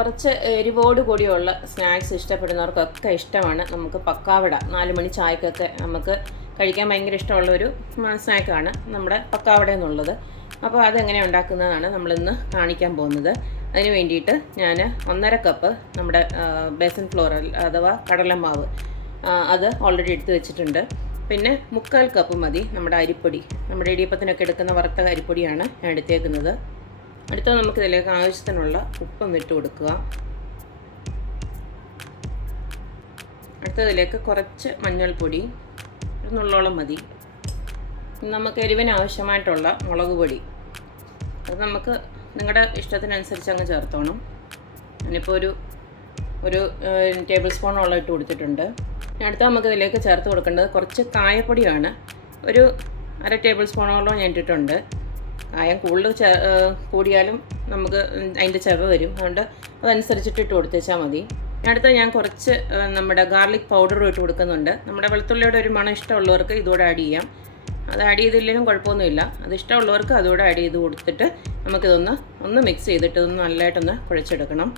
കുറച്ച് എരിവോട് കൂടിയുള്ള സ്നാക്സ് ഇഷ്ടപ്പെടുന്നവർക്കൊക്കെ ഇഷ്ടമാണ്. നമുക്ക് പക്കാവട 4 മണി ചായക്കൊക്കെ നമുക്ക് കഴിക്കാൻ ഭയങ്കര ഇഷ്ടമുള്ളൊരു സ്നാക്കാണ് നമ്മുടെ പക്കാവട എന്നുള്ളത്. അപ്പോൾ അതെങ്ങനെ ഉണ്ടാക്കുന്നതാണ് നമ്മളിന്ന് കാണിക്കാൻ പോകുന്നത്. അതിന് വേണ്ടിയിട്ട് ഞാൻ 1.5 കപ്പ് നമ്മുടെ ബേസൻ ഫ്ലോർ അഥവാ കടലമാവ് അത് ഓൾറെഡി എടുത്ത് വെച്ചിട്ടുണ്ട്. പിന്നെ 3/4 കപ്പ് മതി നമ്മുടെ അരിപ്പൊടി, നമ്മുടെ ഇടിയപ്പത്തിനൊക്കെ എടുക്കുന്ന വറുത്ത അരിപ്പൊടിയാണ് ഞാൻ എടുത്തേക്കുന്നത്. അടുത്ത നമുക്കിതിലേക്ക് ആവശ്യത്തിനുള്ള ഉപ്പൊന്ന് ഇട്ട് കൊടുക്കുക. അടുത്തതിലേക്ക് കുറച്ച് മഞ്ഞൾപ്പൊടി, ഒരു നുള്ളോളം മതി. നമുക്ക് എരിവിന് ആവശ്യമായിട്ടുള്ള മുളക് പൊടി, അത് നമുക്ക് നിങ്ങളുടെ ഇഷ്ടത്തിനനുസരിച്ച് അങ്ങ് ചേർത്തോണം. ഞാനിപ്പോൾ ഒരു ടേബിൾ സ്പൂണോളം ഇട്ട് കൊടുത്തിട്ടുണ്ട്. അടുത്ത നമുക്കിതിലേക്ക് ചേർത്ത് കൊടുക്കേണ്ടത് കുറച്ച് കായപ്പൊടിയാണ്. ഒരു 1/2 ടേബിൾ സ്പൂണോളം ഞാൻ ഇട്ടിട്ടുണ്ട്. കായം കൂടുതൽ കൂടിയാലും നമുക്ക് അതിൻ്റെ ചെവ വരും, അതുകൊണ്ട് അതനുസരിച്ചിട്ട് ഇട്ട് കൊടുത്തേച്ചാൽ മതി. അടുത്ത ഞാൻ കുറച്ച് നമ്മുടെ ഗാർലിക് പൗഡറും ഇട്ട് കൊടുക്കുന്നുണ്ട്. നമ്മുടെ വെളുത്തുള്ളിയുടെ ഒരു മണം ഇഷ്ടമുള്ളവർക്ക് ഇതോടെ ആഡ് ചെയ്യാം. അത് ആഡ് ചെയ്തില്ലെങ്കിലും കുഴപ്പമൊന്നുമില്ല. അത് ഇഷ്ടമുള്ളവർക്ക് അതോടെ ആഡ് ചെയ്ത് കൊടുത്തിട്ട് നമുക്കിതൊന്ന് മിക്സ് ചെയ്തിട്ട് ഇതൊന്ന് നല്ലതായിട്ടൊന്ന് കുഴച്ചെടുക്കണം.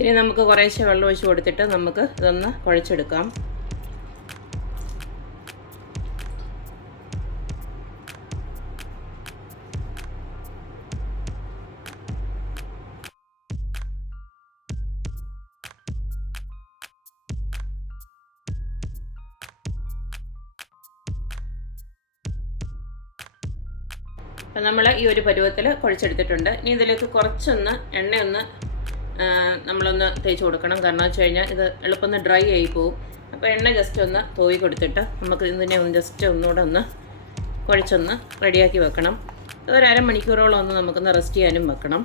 ഇനി നമുക്ക് കുറേശ്ശെ വെള്ളം ഒഴിച്ച് കൊടുത്തിട്ട് നമുക്ക് ഇതൊന്ന് കുഴച്ചെടുക്കാം. അപ്പം നമ്മൾ ഈ ഒരു പരുവത്തിൽ കുഴച്ചെടുത്തിട്ടുണ്ട്. ഇനി ഇതിലേക്ക് കുറച്ചൊന്ന് എണ്ണയൊന്ന് നമ്മളൊന്ന് തേച്ച് കൊടുക്കണം. കാരണം വെച്ച് കഴിഞ്ഞാൽ ഇത് എളുപ്പം ഡ്രൈ ആയി പോവും. അപ്പോൾ എണ്ണ ജസ്റ്റ് ഒന്ന് തോയി കൊടുത്തിട്ട് നമുക്ക് ഇതിനെ ജസ്റ്റ് ഒന്നുകൂടെ ഒന്ന് കുഴച്ചൊന്ന് റെഡിയാക്കി വെക്കണം. ഒരു 1/2 മണിക്കൂറോളം ഒന്ന് നമുക്കൊന്ന് റെസ്റ്റ് ചെയ്യാനും വെക്കണം.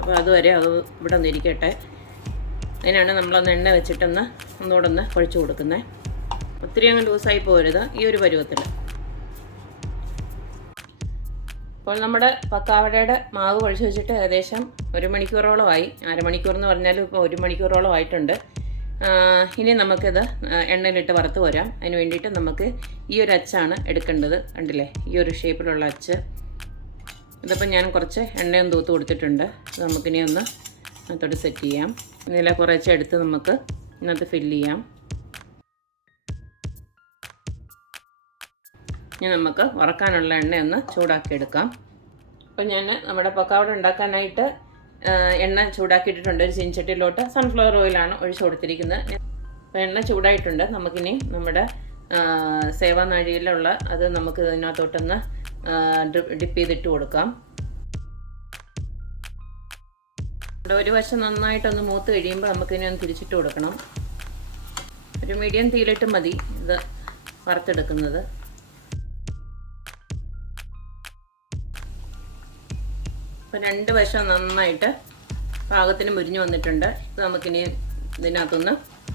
അപ്പോൾ അതുവരെ അത് ഇവിടെ ഒന്ന് ഇരിക്കട്ടെ. അതിനാണ് നമ്മളൊന്ന് എണ്ണ വെച്ചിട്ടൊന്ന് ഒന്നുകൂടെ ഒന്ന് കുഴച്ച് കൊടുക്കുന്നത്. ഒത്തിരി അങ്ങ് ലൂസായി പോകരുത്, ഈ ഒരു പരുവത്തിൽ. അപ്പോൾ നമ്മുടെ പക്കാവടയുടെ മാവ് കുഴച്ച് വെച്ചിട്ട് ഏകദേശം 1 മണിക്കൂറോളമായി. 1/2 മണിക്കൂർ എന്ന് പറഞ്ഞാലും ഇപ്പോൾ 1 മണിക്കൂറോളം ആയിട്ടുണ്ട്. ഇനി നമുക്കിത് എണ്ണയിലിട്ട് വറുത്ത് വരാം. അതിന് വേണ്ടിയിട്ട് നമുക്ക് ഈ ഒരു അച്ചാണ് എടുക്കേണ്ടത്. കണ്ടില്ലേ, ഈ ഒരു ഷേപ്പിലുള്ള അച്ച്. ഇതിപ്പോൾ ഞാൻ കുറച്ച് എണ്ണയും തൂത്ത് കൊടുത്തിട്ടുണ്ട്. അത് നമുക്കിനി ഒന്ന് അതിനകത്തോട്ട് സെറ്റ് ചെയ്യാം. ഇതിലെ കുറച്ച് എടുത്ത് നമുക്ക് ഇതിനകത്ത് ഫില്ല് ചെയ്യാം. ഇനി നമുക്ക് വറക്കാനുള്ള എണ്ണയൊന്ന് ചൂടാക്കിയെടുക്കാം. അപ്പോൾ ഞാൻ നമ്മുടെ പക്കാവട ഉണ്ടാക്കാനായിട്ട് എണ്ണ ചൂടാക്കിയിട്ടിട്ടുണ്ട്. ഒരു ചീനച്ചട്ടിയിലോട്ട് സൺഫ്ലവർ ഓയിലാണ് ഒഴിച്ച് കൊടുത്തിരിക്കുന്നത്. അപ്പോൾ എണ്ണ ചൂടായിട്ടുണ്ട്. നമുക്കിനി നമ്മുടെ സേവാനാഴിയിലുള്ള അത് നമുക്ക് ഇതിനകത്തോട്ടൊന്ന് ഡിപ്പ് ചെയ്തിട്ട് കൊടുക്കാം. ഒരു വശം നന്നായിട്ടൊന്ന് മൂത്ത് കഴിയുമ്പോൾ നമുക്കിനി ഒന്ന് തിരിച്ചിട്ട് കൊടുക്കണം. ഒരു മീഡിയം തീയിലിട്ട് മതി ഇത് വറുത്തെടുക്കുന്നത്. അപ്പോൾ 2 വശം നന്നായിട്ട് പാകത്തിന് മുരിഞ്ഞ് വന്നിട്ടുണ്ട്. ഇത് നമുക്കിനി ഇതിനകത്തുനിന്ന്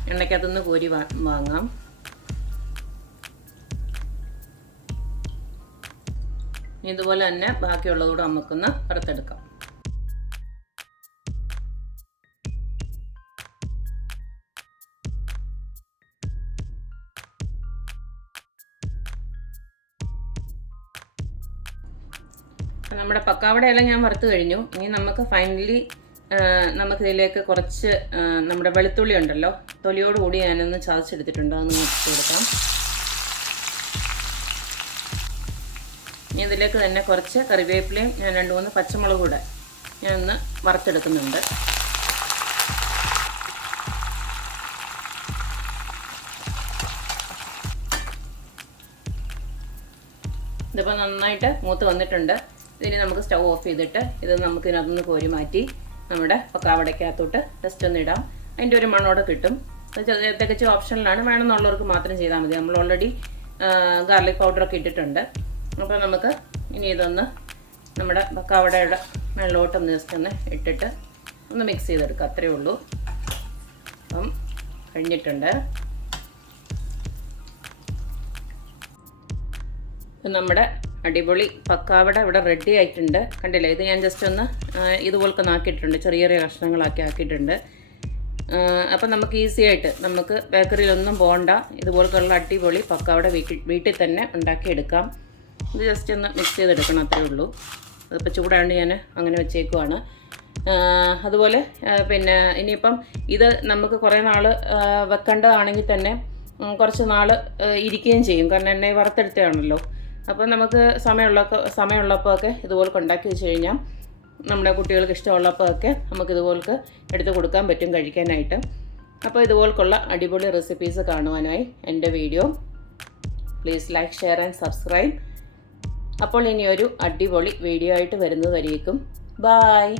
എണ്ണയ്ക്കകത്തുനിന്ന് കോരി വാങ്ങാം. ഇതുപോലെ തന്നെ ബാക്കിയുള്ളതുകൂടെ നമുക്കൊന്ന് വറുത്തെടുക്കാം. നമ്മുടെ പക്കാവടയെല്ലാം ഞാൻ വറുത്ത് കഴിഞ്ഞു. ഇനി നമുക്ക് ഫൈനലി നമുക്കിതിലേക്ക് കുറച്ച് നമ്മുടെ വെളുത്തുള്ളി ഉണ്ടല്ലോ, തൊലിയോട് കൂടി ഞാനൊന്ന് ചതച്ചെടുത്തിട്ടുണ്ട്. അതൊന്ന് മിക്സ് കൊടുക്കാം. ഇനി ഇതിലേക്ക് തന്നെ കുറച്ച് കറിവേപ്പിലയും ഞാൻ 2-3 പച്ചമുളക് കൂടെ ഞാനൊന്ന് വറുത്തെടുക്കുന്നുണ്ട്. ഇതിപ്പോൾ നന്നായിട്ട് മൂത്ത് വന്നിട്ടുണ്ട്. ഇതിന് നമുക്ക് സ്റ്റൗ ഓഫ് ചെയ്തിട്ട് ഇത് നമുക്ക് ഇതിനകത്തുനിന്ന് കോരി മാറ്റി നമ്മുടെ പക്കാവടയ്ക്കകത്തോട്ട് ജസ്റ്റ് ഒന്ന് ഇടാം. അതിൻ്റെ ഒരു മണോടെ കിട്ടും. തികച്ചും ഓപ്ഷനിലാണ്, വേണമെന്നുള്ളവർക്ക് മാത്രം ചെയ്താൽ മതി. നമ്മൾ ഓൾറെഡി ഗാർലിക് പൗഡറൊക്കെ ഇട്ടിട്ടുണ്ട്. അപ്പോൾ നമുക്ക് ഇനി ഇതൊന്ന് നമ്മുടെ പക്കാവടയുടെ വെള്ളോട്ടൊന്ന് ജസ്റ്റ് ഒന്ന് ഇട്ടിട്ട് ഒന്ന് മിക്സ് ചെയ്തെടുക്കുക. അത്രയേ ഉള്ളൂ. അപ്പം കഴിഞ്ഞിട്ടുണ്ട്. നമ്മുടെ അടിപൊളി പക്കാവട ഇവിടെ റെഡി ആയിട്ടുണ്ട്. കണ്ടില്ലേ, ഇത് ഞാൻ ജസ്റ്റ് ഒന്ന് ഇതുപോലൊക്കെ ആക്കിയിട്ടുണ്ട്, ചെറിയ ചെറിയ കഷ്ണങ്ങളാക്കി ആക്കിയിട്ടുണ്ട്. അപ്പം നമുക്ക് ഈസി ആയിട്ട് നമുക്ക് ബേക്കറിയിലൊന്നും പോകണ്ട, ഇതുപോലൊക്കെയുള്ള അടിപൊളി പക്കാവട വീട്ടിൽ തന്നെ ഉണ്ടാക്കിയെടുക്കാം. ഇത് ജസ്റ്റ് ഒന്ന് മിക്സ് ചെയ്തെടുക്കണം, അത്രയേ ഉള്ളൂ. അതിപ്പോൾ ചൂടാണ്ട് ഞാൻ അങ്ങനെ വെച്ചേക്കുവാണ്. അതുപോലെ പിന്നെ ഇനിയിപ്പം ഇത് നമുക്ക് കുറേ നാൾ വെക്കേണ്ടതാണെങ്കിൽ തന്നെ കുറച്ച് നാൾ ഇരിക്കുകയും ചെയ്യും, കാരണം എണ്ണയെ വറുത്തെടുത്തതാണല്ലോ. അപ്പോൾ നമുക്ക് സമയമുള്ളപ്പോൾ ഒക്കെ ഇതുപോലെ ഉണ്ടാക്കി വെച്ച് കഴിഞ്ഞാൽ നമ്മുടെ കുട്ടികൾക്ക് ഇഷ്ടമുള്ളപ്പോൾ ഒക്കെ നമുക്കിതുപോലൊക്കെ എടുത്ത് കൊടുക്കാൻ പറ്റും കഴിക്കാനായിട്ട്. അപ്പോൾ ഇതുപോലുള്ള അടിപൊളി റെസിപ്പീസ് കാണുവാനായി എൻ്റെ video please like, share and subscribe. അപ്പോൾ ഇനി ഒരു അടിപൊളി വീഡിയോ ആയിട്ട് വരുന്നത് വരേക്കും. ബായ്.